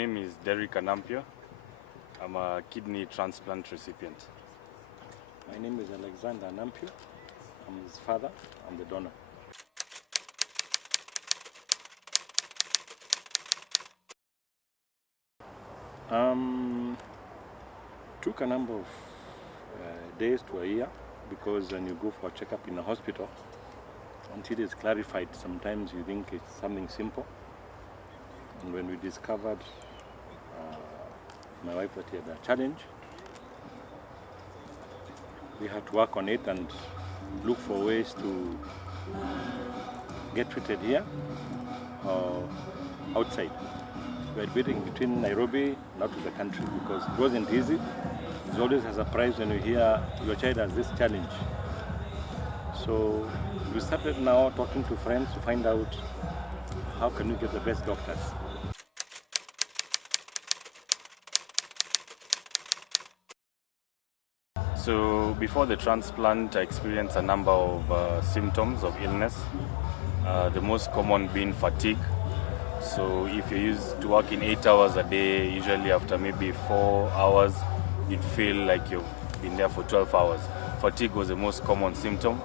name is Derrick Anampio. I'm a kidney transplant recipient. My name is Alexander Anampio. I'm his father. I'm the donor. Took a number of days to a year, because when you go for a checkup in a hospital, until it's clarified, sometimes you think it's something simple. And when we discovered, my wife, that he had a challenge, we had to work on it and look for ways to get treated here or outside. We were debating between Nairobi and out of the country, because it wasn't easy. It's always a surprise when you hear your child has this challenge. So we started now talking to friends to find out how can we get the best doctors. So before the transplant, I experienced a number of symptoms of illness, the most common being fatigue. So if you're used to working 8 hours a day, usually after maybe 4 hours, you'd feel like you've been there for 12 hours. Fatigue was the most common symptom.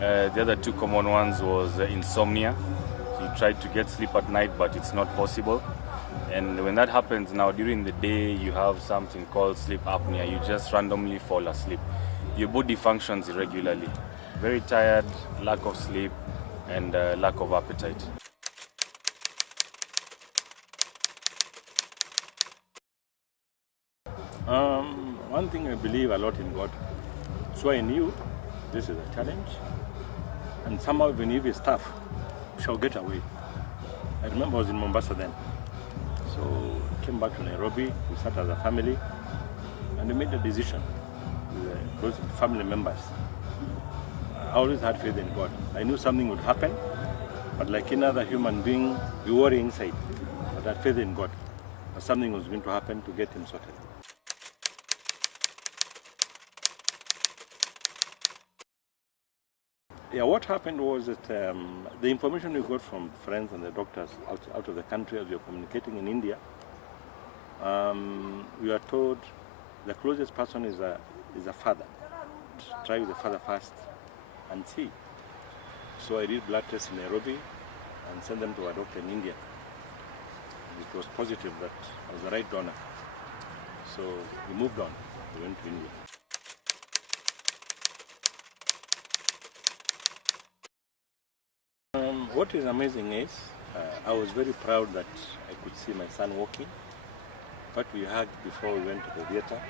The other two common ones was insomnia. So you try to get sleep at night, but it's not possible. And when that happens now, during the day, you have something called sleep apnea. You just randomly fall asleep. Your body functions irregularly. Very tired, lack of sleep, and lack of appetite. One thing, I believe a lot in God. So I knew this is a challenge, and somehow even if it's tough, we shall get away. I remember I was in Mombasa then. So I came back to Nairobi, we sat as a family, and we made a decision with close family members. I always had faith in God. I knew something would happen, but like any other human being, we worry inside. But I had faith in God, that something was going to happen to get him sorted. Yeah, what happened was that the information we got from friends and the doctors out of the country as we were communicating in India, we were told the closest person is a father. Try with the father first and see. So I did blood tests in Nairobi and sent them to a doctor in India. It was positive that I was the right donor. So we moved on. We went to India. What is amazing is, I was very proud that I could see my son walking. But we hugged before we went to the theater.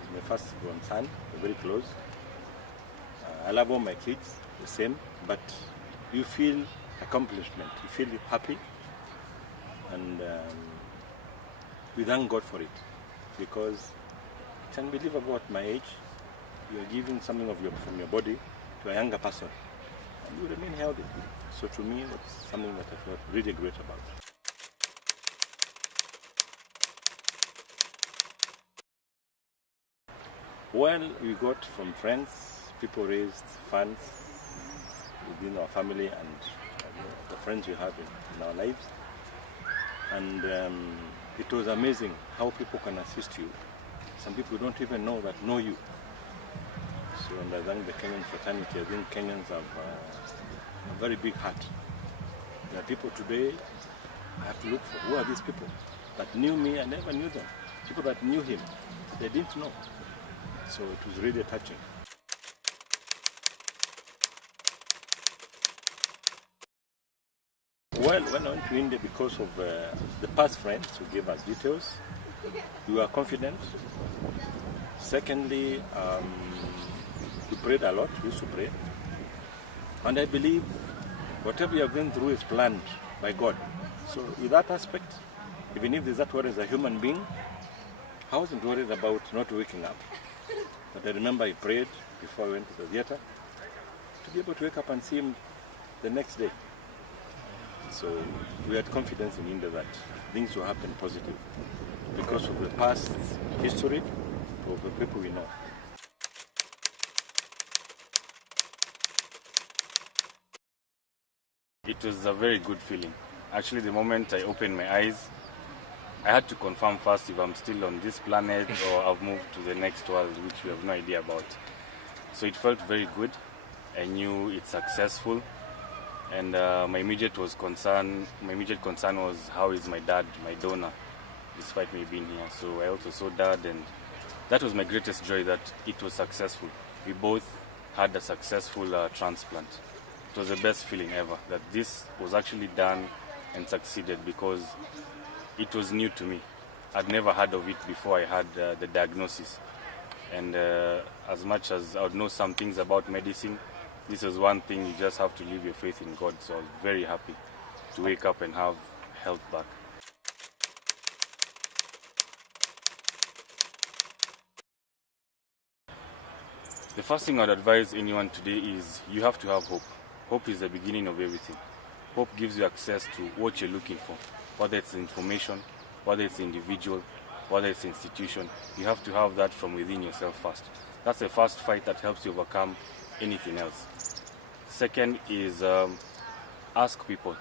He's my first-born son, we're very close. I love all my kids, the same, but you feel accomplishment, you feel happy, and we thank God for it, because it's unbelievable at my age, you're giving something from your body to a younger person. You remain healthy. So to me, it's something that I felt really great about. Well, we got from friends, people raised funds within our family and the friends we have in our lives. And it was amazing how people can assist you. Some people don't even know you. So, and I thank the Kenyan fraternity. I think Kenyans have a very big heart. There are people today, I have to look for, who are these people that knew me? I never knew them. People that knew him, they didn't know. So it was really touching. Well, when I went to India, because of the past friends who gave us details, we were confident. Secondly, we prayed a lot, we used to pray. And I believe whatever you have been through is planned by God. So in that aspect, even if there's that worry as a human being, I wasn't worried about not waking up. But I remember I prayed before I went to the theater to be able to wake up and see him the next day. So we had confidence in India that things will happen positive because of the past history of the people we know. It was a very good feeling. Actually, the moment I opened my eyes, I had to confirm first if I'm still on this planet or I've moved to the next world, which we have no idea about. So it felt very good. I knew it's successful, and my immediate concern was, how is my dad, my donor, despite me being here. So I also saw Dad, and that was my greatest joy, that it was successful. We both had a successful transplant. It was the best feeling ever, that this was actually done and succeeded, because it was new to me. I'd never heard of it before I had the diagnosis. And as much as I would know some things about medicine, this is one thing, you just have to leave your faith in God. So I was very happy to wake up and have health back. The first thing I'd advise anyone today is, you have to have hope. Hope is the beginning of everything. Hope gives you access to what you're looking for, whether it's information, whether it's individual, whether it's institution. You have to have that from within yourself first. That's the first fight that helps you overcome anything else. Second is ask people,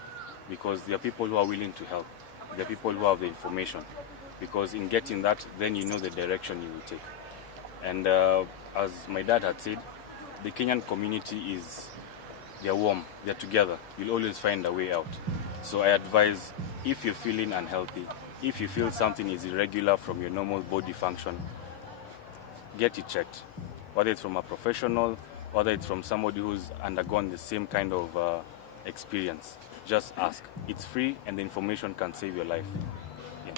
because there are people who are willing to help. There are people who have the information, because in getting that, then you know the direction you will take. And as my dad had said, the Kenyan community they're warm, they're together. You'll always find a way out. So I advise, if you're feeling unhealthy, if you feel something is irregular from your normal body function, get it checked. Whether it's from a professional, whether it's from somebody who's undergone the same kind of experience, just ask. It's free, and the information can save your life. Yes.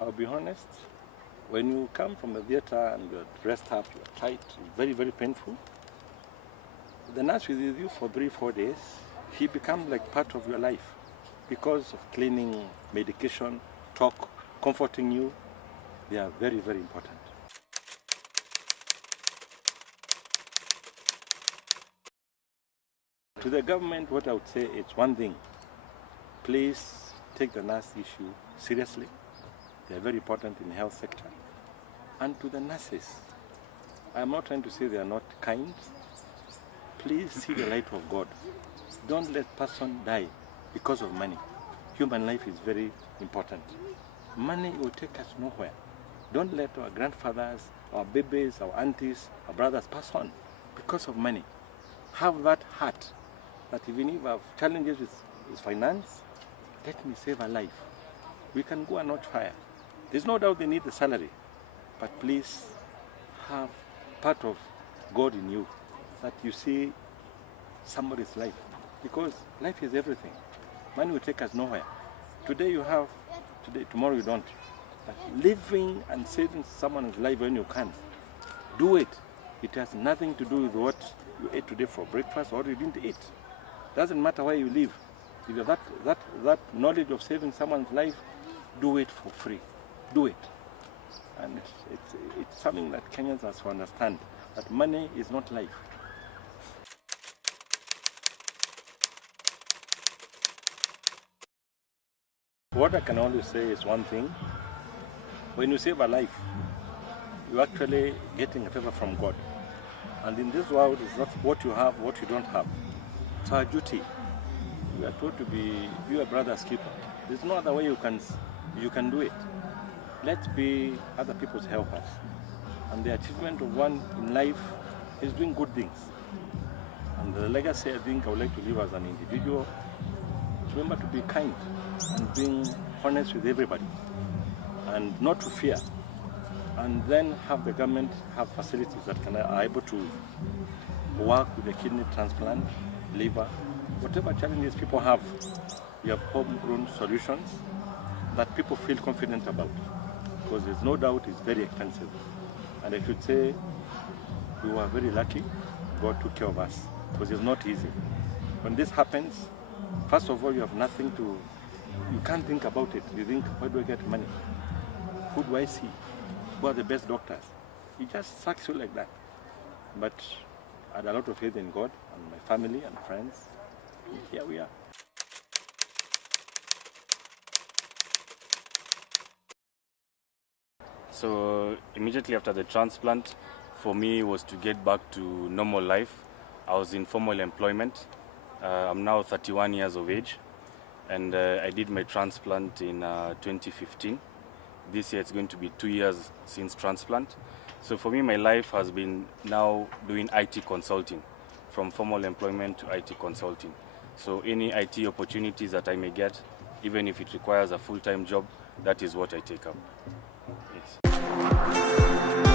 I'll be honest, when you come from the theater and you're dressed up, you're tight, very, very painful, the nurse is with you for 3-4 days. He becomes like part of your life, because of cleaning, medication, talk, comforting you. They are very, very important. To the government, what I would say is one thing: please take the nurse issue seriously. They are very important in the health sector. And to the nurses, I'm not trying to say they are not kind. Please see the light of God. Don't let person die because of money. Human life is very important. Money will take us nowhere. Don't let our grandfathers, our babies, our aunties, our brothers pass on because of money. Have that heart that even if I have challenges with finance, let me save a life. We can go and not fire. There's no doubt they need the salary, but please have part of God in you, that you see somebody's life, because life is everything. Money will take us nowhere. Today you have, tomorrow you don't. But living and saving someone's life when you can, do it. It has nothing to do with what you ate today for breakfast or you didn't eat. Doesn't matter where you live. If you have that knowledge of saving someone's life, do it for free. Do it. And it's something that Kenyans have to understand, that money is not life. What I can always say is one thing: when you save a life, you're actually getting a favor from God. And in this world, it's not what you have, what you don't have. It's our duty. We are told to be a brother's keeper. There's no other way you can do it. Let's be other people's helpers. And the achievement of one in life is doing good things. And the legacy I think I would like to leave as an individual, remember to be kind and being honest with everybody, and not to fear. And then have the government have facilities that are able to work with the kidney transplant, liver, whatever challenges people have. We have homegrown solutions that people feel confident about, because there's no doubt it's very expensive. And I should say we were very lucky. God took care of us, because it's not easy. When this happens, first of all, you have nothing to, you can't think about it. You think, where do I get money? Who do I see? Who are the best doctors? It just sucks you like that. But I had a lot of faith in God and my family and friends. And here we are. So immediately after the transplant, for me was to get back to normal life. I was in formal employment, I'm now 31 years of age, and I did my transplant in 2015. This year it's going to be 2 years since transplant. So for me, my life has been now doing IT consulting, from formal employment to IT consulting. So any IT opportunities that I may get, even if it requires a full-time job, that is what I take up. Yes.